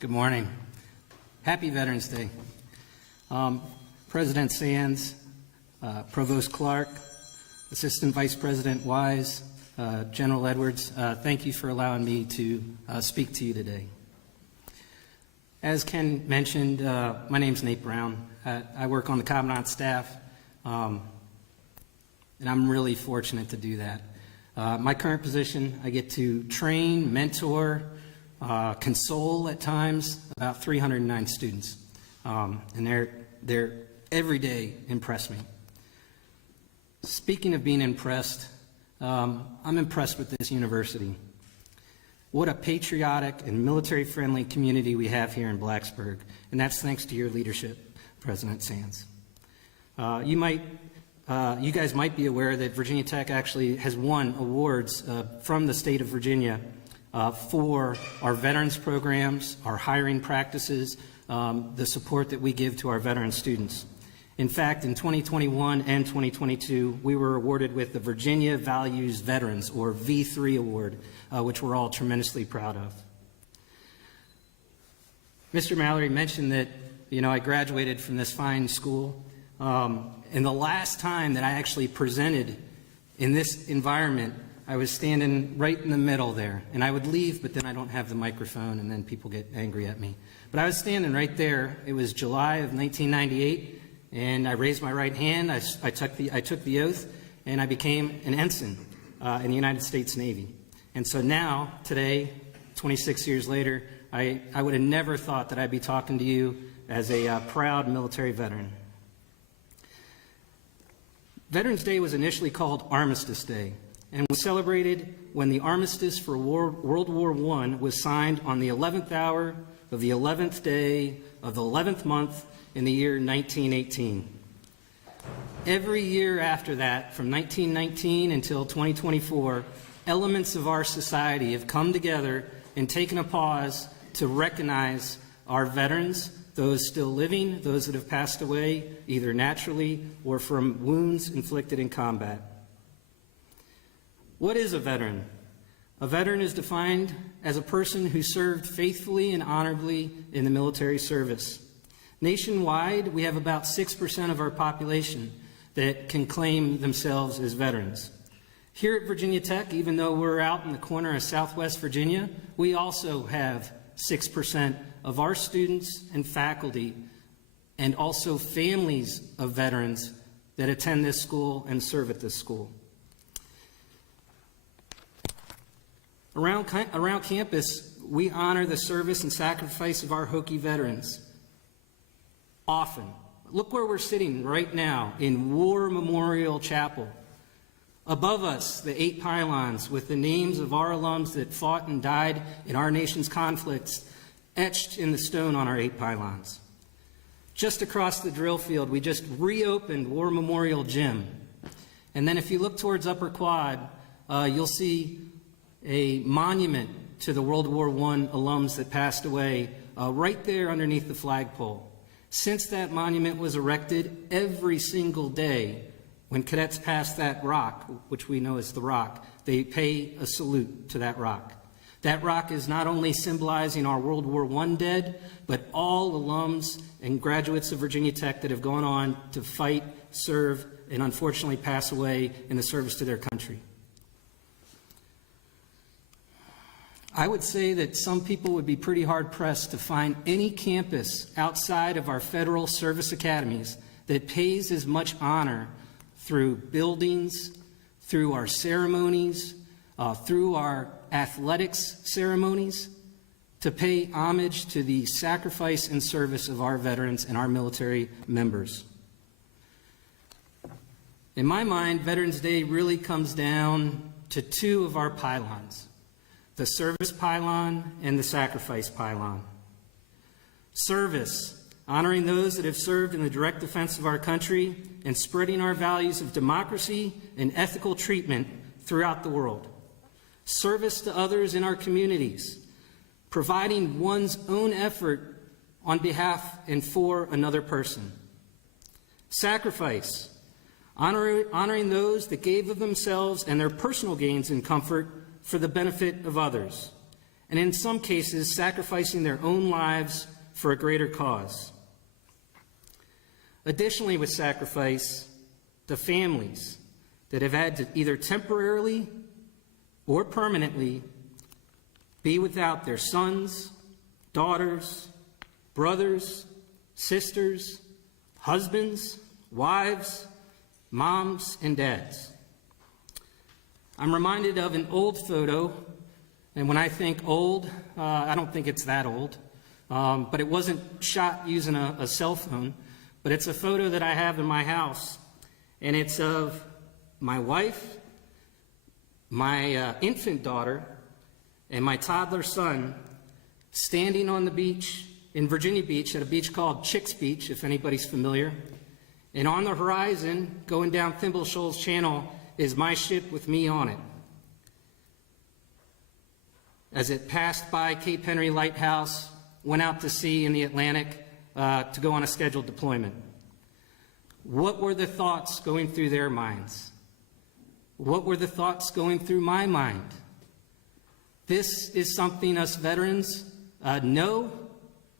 Good morning. Happy Veterans Day. President Sands, Provost Clark, Assistant Vice President Wise, General Edwards, thank you for allowing me to speak to you today. As Ken mentioned, my name's Nate Brown. I work on the Commandant staff, and I'm really fortunate to do that. My current position, I get to train, mentor, console at times about 309 students, and they're every day impress me. Speaking of being impressed, I'm impressed with this university. What a patriotic and military-friendly community we have here in Blacksburg, and that's thanks to your leadership, President Sands. You guys might be aware that Virginia Tech actually has won awards from the state of Virginia for our veterans programs, our hiring practices, the support that we give to our veteran students. In fact, in 2021 and 2022, we were awarded with the Virginia Values Veterans, or V3 Award, which we're all tremendously proud of. Mr. Mallory mentioned that, I graduated from this fine school. And the last time that I actually presented in this environment, I was standing right in the middle there. And I would leave, but then I don't have the microphone, and then people get angry at me. But I was standing right there. It was July of 1998, and I raised my right hand. I took the oath, and I became an ensign in the United States Navy. And so now, today, 26 years later, I would have never thought that I'd be talking to you as a proud military veteran. Veterans Day was initially called Armistice Day and was celebrated when the armistice for World War I was signed on the 11th hour of the 11th day of the 11th month in the year 1918. Every year after that, from 1919 until 2024, elements of our society have come together and taken a pause to recognize our veterans, those still living, those that have passed away, either naturally or from wounds inflicted in combat. What is a veteran? A veteran is defined as a person who served faithfully and honorably in the military service. Nationwide, we have about 6% of our population that can claim themselves as veterans. Here at Virginia Tech, even though we're out in the corner of Southwest Virginia, we also have 6% of our students and faculty, and also families of veterans that attend this school and serve at this school. Around campus, we honor the service and sacrifice of our Hokie veterans. Often. Look where we're sitting right now, in War Memorial Chapel. Above us, the 8 pylons with the names of our alums that fought and died in our nation's conflicts, etched in the stone on our 8 pylons. Just across the drill field, we just reopened War Memorial Gym. And then if you look towards Upper Quad, you'll see a monument to the World War I alums that passed away right there underneath the flagpole. Since that monument was erected, every single day when cadets pass that rock, which we know as the rock, they pay a salute to that rock. That rock is not only symbolizing our World War I dead, but all alums and graduates of Virginia Tech that have gone on to fight, serve, and unfortunately pass away in the service to their country. I would say that some people would be pretty hard-pressed to find any campus outside of our federal service academies that pays as much honor through buildings, through our ceremonies, through our athletics ceremonies, to pay homage to the sacrifice and service of our veterans and our military members. In my mind, Veterans Day really comes down to 2 of our pylons, the service pylon and the sacrifice pylon. Service, honoring those that have served in the direct defense of our country and spreading our values of democracy and ethical treatment throughout the world. Service to others in our communities, providing one's own effort on behalf and for another person. Sacrifice, honoring those that gave of themselves and their personal gains and comfort for the benefit of others. and in some cases, sacrificing their own lives for a greater cause. Additionally, with sacrifice, the families that have had to either temporarily or permanently be without their sons, daughters, brothers, sisters, husbands, wives, moms, and dads. I'm reminded of an old photo, and when I think old, I don't think it's that old, but it wasn't shot using a cell phone, but it's a photo that I have in my house, and it's of my wife, my infant daughter, and my toddler son standing on the beach in Virginia Beach at a beach called Chicks Beach, if anybody's familiar. And on the horizon, going down Thimble Shoals Channel, is my ship with me on it. As it passed by Cape Henry Lighthouse, went out to sea in the Atlantic to go on a scheduled deployment. What were the thoughts going through their minds? What were the thoughts going through my mind? This is something us veterans know,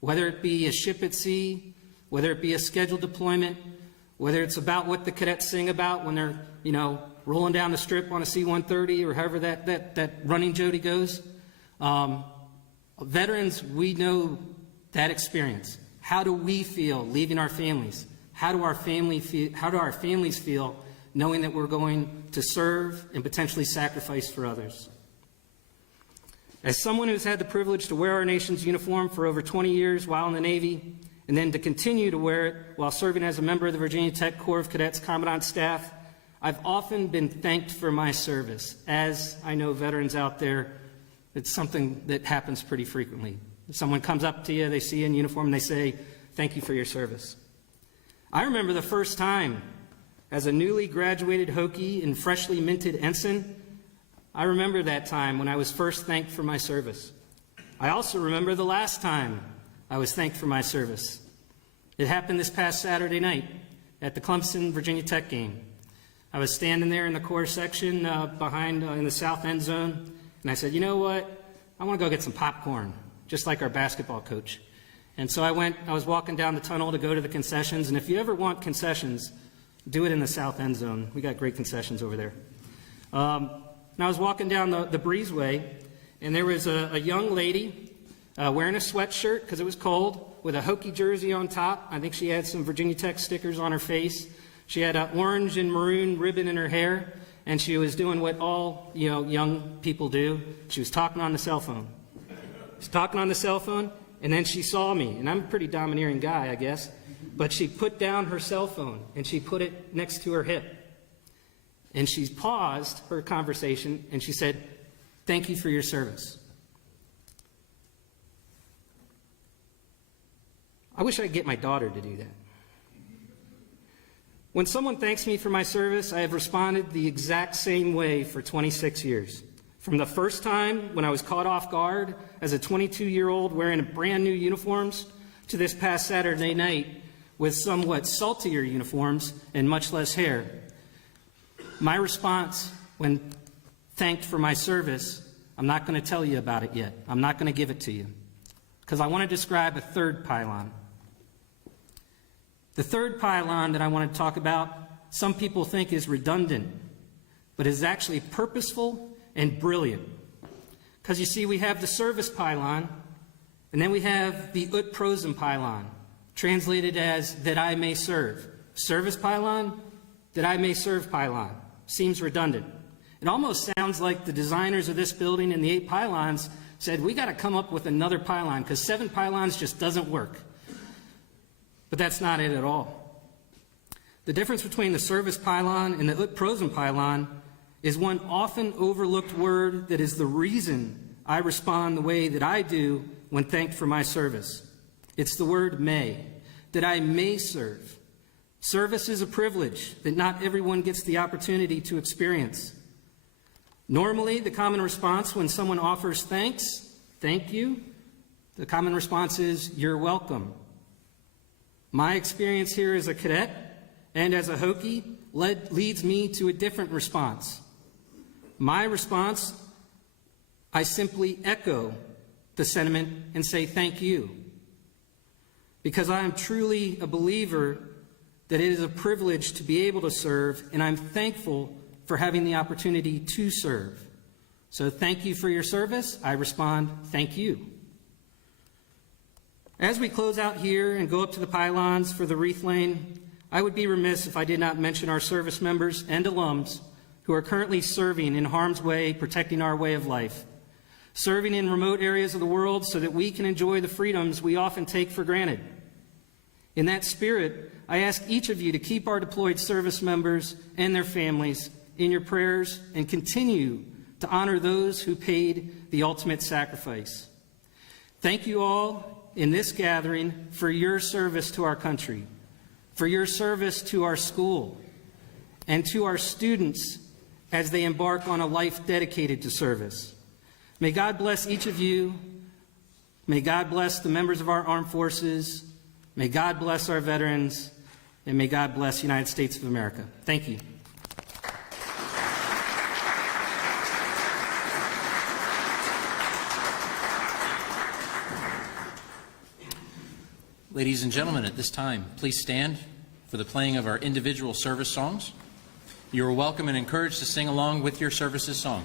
whether it be a ship at sea, whether it be a scheduled deployment, whether it's about what the cadets sing about when they're, rolling down the strip on a C-130 or however that running jody goes. Veterans, we know that experience. How do we feel leaving our families? How do our families feel knowing that we're going to serve and potentially sacrifice for others? As someone who's had the privilege to wear our nation's uniform for over 20 years while in the Navy, and then to continue to wear it while serving as a member of the Virginia Tech Corps of Cadets Commandant Staff, I've often been thanked for my service. As I know veterans out there, it's something that happens pretty frequently. If someone comes up to you, they see you in uniform, and they say, "Thank you for your service." I remember the first time as a newly graduated Hokie and freshly minted ensign. I remember that time when I was first thanked for my service. I also remember the last time I was thanked for my service. It happened this past Saturday night at the Clemson Virginia Tech game. I was standing there in the core section behind in the south end zone, and I said, "You know what? I want to go get some popcorn," just like our basketball coach. And so I was walking down the tunnel to go to the concessions, and if you ever want concessions, do it in the south end zone. We got great concessions over there. And I was walking down the breezeway, and there was a young lady wearing a sweatshirt because it was cold, with a Hokie jersey on top. I think she had some Virginia Tech stickers on her face. She had an orange and maroon ribbon in her hair, and she was doing what all young people do. She was talking on the cell phone. She's talking on the cell phone, and then she saw me, and I'm a pretty domineering guy, I guess, but she put down her cell phone, and she put it next to her hip. And she paused her conversation, and she said, "Thank you for your service." I wish I could get my daughter to do that. When someone thanks me for my service, I have responded the exact same way for 26 years. From the first time when I was caught off guard as a 22-year-old wearing brand new uniforms to this past Saturday night with somewhat saltier uniforms and much less hair. My response when thanked for my service, I'm not going to tell you about it yet. I'm not going to give it to you because I want to describe a third pylon. The third pylon that I want to talk about, some people think is redundant, but is actually purposeful and brilliant. Because you see, we have the service pylon, and then we have the ut prosum pylon, translated as that I may serve. Service pylon, that I may serve pylon. Seems redundant. It almost sounds like the designers of this building and the 8 pylons said, we got to come up with another pylon because 7 pylons just doesn't work. But that's not it at all. The difference between the service pylon and the ut prosum pylon is one often overlooked word that is the reason I respond the way that I do when thanked for my service. It's the word may, that I may serve. Service is a privilege that not everyone gets the opportunity to experience. Normally, the common response when someone offers thanks, thank you, the common response is, you're welcome. My experience here as a cadet and as a Hokie leads me to a different response. My response, I simply echo the sentiment and say thank you. Because I am truly a believer that it is a privilege to be able to serve, and I'm thankful for having the opportunity to serve. So thank you for your service. I respond, thank you. As we close out here and go up to the pylons for the wreath laying, I would be remiss if I did not mention our service members and alums who are currently serving in harm's way, protecting our way of life, serving in remote areas of the world so that we can enjoy the freedoms we often take for granted. In that spirit, I ask each of you to keep our deployed service members and their families in your prayers and continue to honor those who paid the ultimate sacrifice. Thank you all in this gathering for your service to our country, for your service to our school, and to our students as they embark on a life dedicated to service. May God bless each of you. May God bless the members of our armed forces. May God bless our veterans. And may God bless the United States of America. Thank you. Ladies and gentlemen, at this time, please stand for the playing of our individual service songs. You are welcome and encouraged to sing along with your service's song.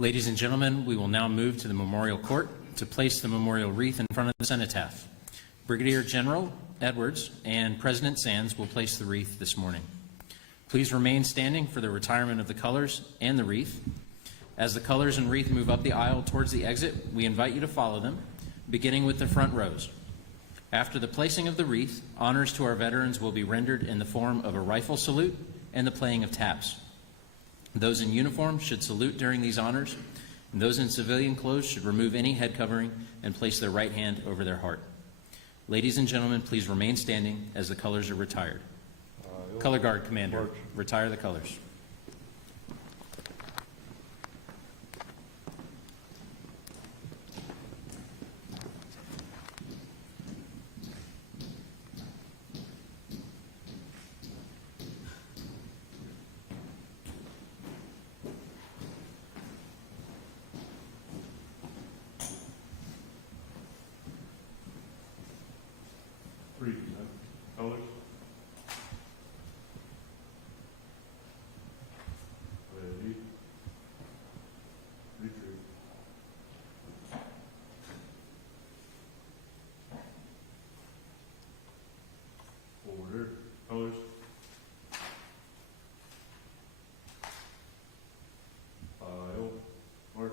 Ladies and gentlemen, we will now move to the Memorial Court to place the memorial wreath in front of the cenotaph. Brigadier General Edwards and President Sands will place the wreath this morning. Please remain standing for the retirement of the colors and the wreath. As the colors and wreath move up the aisle towards the exit, we invite you to follow them, beginning with the front rows. After the placing of the wreath, honors to our veterans will be rendered in the form of a rifle salute and the playing of taps. Those in uniform should salute during these honors, and those in civilian clothes should remove any head covering and place their right hand over their heart. Ladies and gentlemen, please remain standing as the colors are retired. Color Guard Commander, retire the colors. colors. Ready. Retreat. Order. Colors. File. March.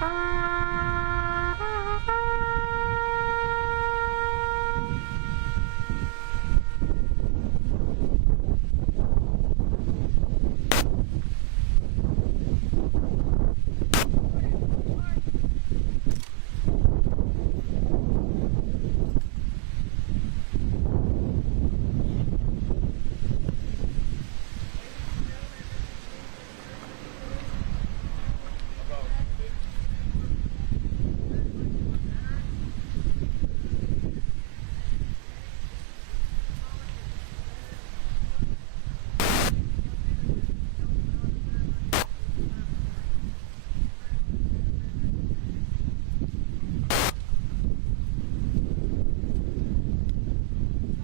Aye.